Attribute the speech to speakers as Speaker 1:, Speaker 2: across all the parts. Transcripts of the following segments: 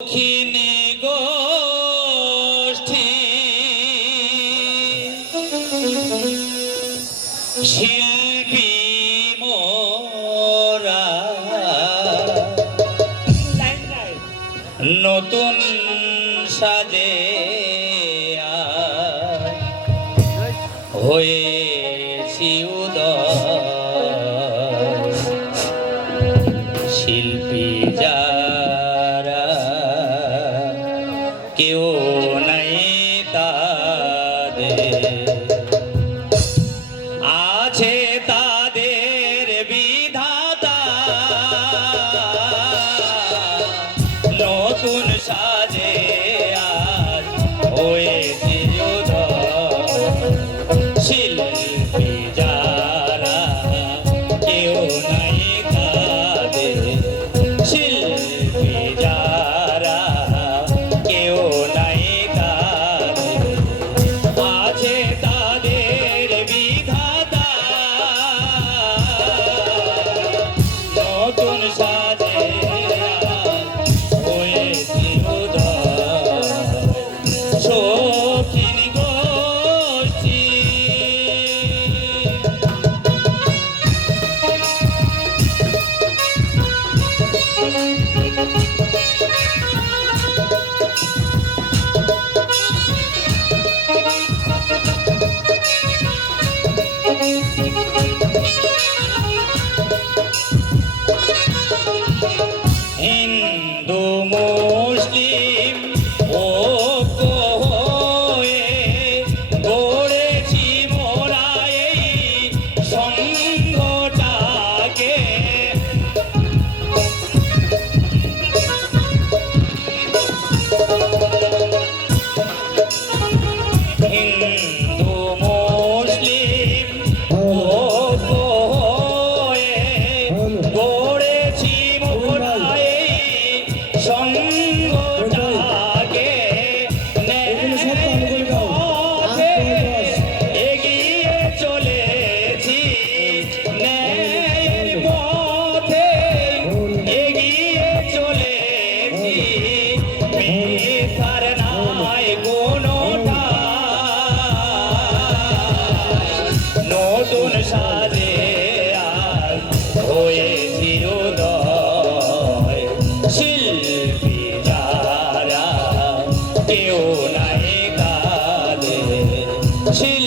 Speaker 1: দক্ষিণে গোষ্ঠী। শিল্পী মোরা নতুন সাজে হয়েছি উদয় 哟 মুসলিম ও হয়ে গড়েছি মোরা এই when I কেউ নাই কাঁদে সে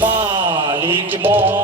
Speaker 1: মালিক মা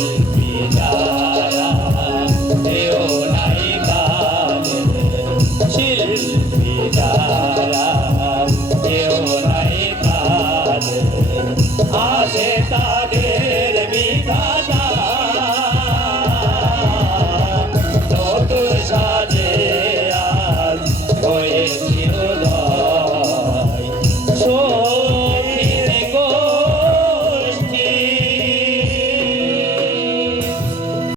Speaker 1: me.